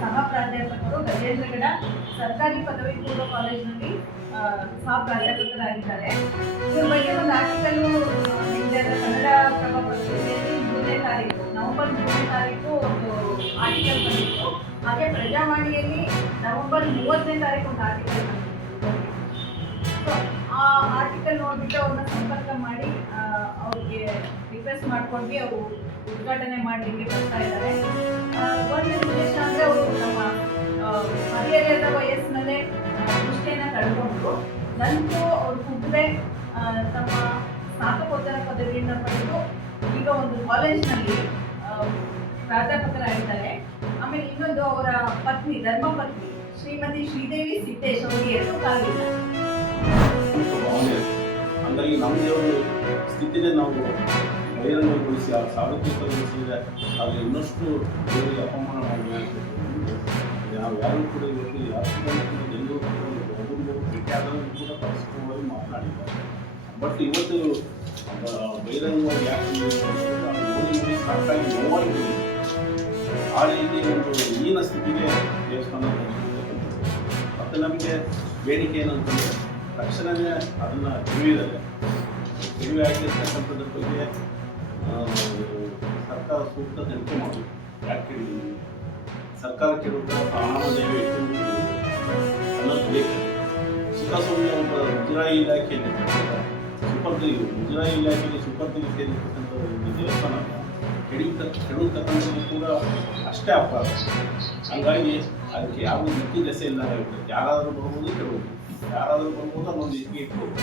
ಸಹ ಪ್ರಾಧ್ಯಾಪಕರು ಗಜೇಂದ್ರಗಡ ಸರ್ಕಾರಿ ಪದವಿ ಪೂರ್ವ ಕಾಲೇಜಿನಲ್ಲಿ ಸಹ ಪ್ರಾಧ್ಯಾಪಕರಾಗಿದ್ದಾರೆ. ಇದ್ರ ಬಗ್ಗೆ ಒಂದು ಆರ್ಟಿಕಲ್ ಕನ್ನಡ ಪ್ರಭ ಪತ್ರಿಕೆಯಲ್ಲಿ 3ನೇ ತಾರೀಕು ನವೆಂಬರ್ 3ನೇ ತಾರೀಕು ಒಂದು ಆರ್ಟಿಕಲ್ ಬಂದಿತ್ತು. ಹಾಗೆ ಪ್ರಜಾವಾಣಿಯಲ್ಲಿ ನವೆಂಬರ್ 30ನೇ ತಾರೀಕು ಒಂದು ಆರ್ಟಿಕಲ್ ಬಂದಿತ್ತು. ಆ ಆರ್ಟಿಕಲ್ ನೋಡ್ಬಿಟ್ಟು ಅವ್ರನ್ನ ಸಂಪರ್ಕ ಮಾಡಿ ಅವ್ರಿಗೆ ರಿಕ್ವೆಸ್ಟ್ ಮಾಡ್ಕೊಂಡ್ವಿ. ಅವರು ಉದ್ಘಾಟನೆ ಮಾಡಲಿಕ್ಕೆ ಬರ್ತಾ ಇದ್ದಾರೆ. ಒಂದು ವಿಶೇಷ ಅಂದರೆ ಅವರು ನಮ್ಮ ಹದಿಹರೆಯದ ವಯಸ್ಸಿನಲ್ಲೇ ನಿಷ್ಠೆಯನ್ನು ಕಳ್ಕೊಂಡ್ರು. ನಂತೂ ಅವ್ರು ಕುಗ್ಗದೆ ತಮ್ಮ ಸ್ನಾತಕೋತ್ತರ ಪದವಿಯನ್ನು ಪಡೆದು ಈಗ ಒಂದು ಕಾಲೇಜಿನಲ್ಲಿ ಪ್ರಾಧ್ಯಾಪಕರಾಗಿದ್ದಾರೆ. ಆಮೇಲೆ ಇನ್ನೊಂದು ಅವರ ಪತ್ನಿ ಧರ್ಮಪತ್ನಿ ಶ್ರೀಮತಿ ಶ್ರೀದೇವಿ ಸಿದ್ದೇಶ್ ಅವರಿಗೆ 2 ಕಾಲಿಲ್ಲ. ಹಾಗಾಗಿ ನಮ್ಮದೇ ಒಂದು ಸ್ಥಿತಿನೇ ನಾವು ಬಹಿರಂಗಗೊಳಿಸಿ ಆ ಸಾರ್ವತ್ರಿಕಗೊಳಿಸಿದರೆ ಅದು ಇನ್ನಷ್ಟು ದೇವರಿಗೆ ಅಪಮಾನ ಮಾಡಬೇಕು. ನಾವು ಯಾರು ಕೂಡ ಇವತ್ತು ಎಲ್ಲರೂ ಒಬ್ಬರು ಭೇಟಿಯಾದರೂ ಕೂಡ ಪರಸ್ಪರವಾಗಿ ಮಾತನಾಡಿದ್ದಾರೆ. ಬಟ್ ಇವತ್ತು ಬಹಿರಂಗವಾಗಿ ಯಾಕೆ ನೋಡಿ ಸಾಕಾಗಿ ನೋವಾಗಿ ಆ ರೀತಿ ಒಂದು ಈಗಿನ ಸ್ಥಿತಿಗೆ ದೇವಸ್ಥಾನ ಮತ್ತು ನಮಗೆ ಬೇಡಿಕೆ ಏನಂತಂದರೆ ತಕ್ಷಣವೇ ಅದನ್ನು ತಿಳಿವೆ ಆಗಿರ್ತಕ್ಕಂಥದ್ರ ಬಗ್ಗೆ ಸರ್ಕಾರ ಸೂಕ್ತ ತನಿಖೆ ಮಾಡಬೇಕು. ಯಾಕೆ ಸರ್ಕಾರ ಕೇಳುತ್ತಾ ಹಣದೇವಿ ಅನ್ನೋದು ಬೇಕು. ಸುಖಸ್ವಾಮಿ ಒಬ್ಬ ಮುಜರಾಯಿ ಇಲಾಖೆಯಲ್ಲಿ ಮುಜರಾಯಿ ಇಲಾಖೆಯಲ್ಲಿ ಸುಪರ್ದಿಗೆ ಸೇರಿರ್ತಕ್ಕಂಥ ಒಂದು ದೇವಸ್ಥಾನ ಕೆಡುತ್ತಕ್ಕಂಥದ್ದು ಕೂಡ ಅಷ್ಟೇ ಅಪರಾಧ. ಹಾಗಾಗಿ ಅದಕ್ಕೆ ಯಾವುದೇ ದಿಕ್ಕು ದೆಸೆ ಇಲ್ಲ. ಯಾರಾದರೂ ಬರ್ಬೋದು ಕೆಡುವುದು, ಯಾರಾದರೂ ಬರ್ಬೋದು ಅನ್ನೊಂದು ಇಟ್ಕೊಂಡು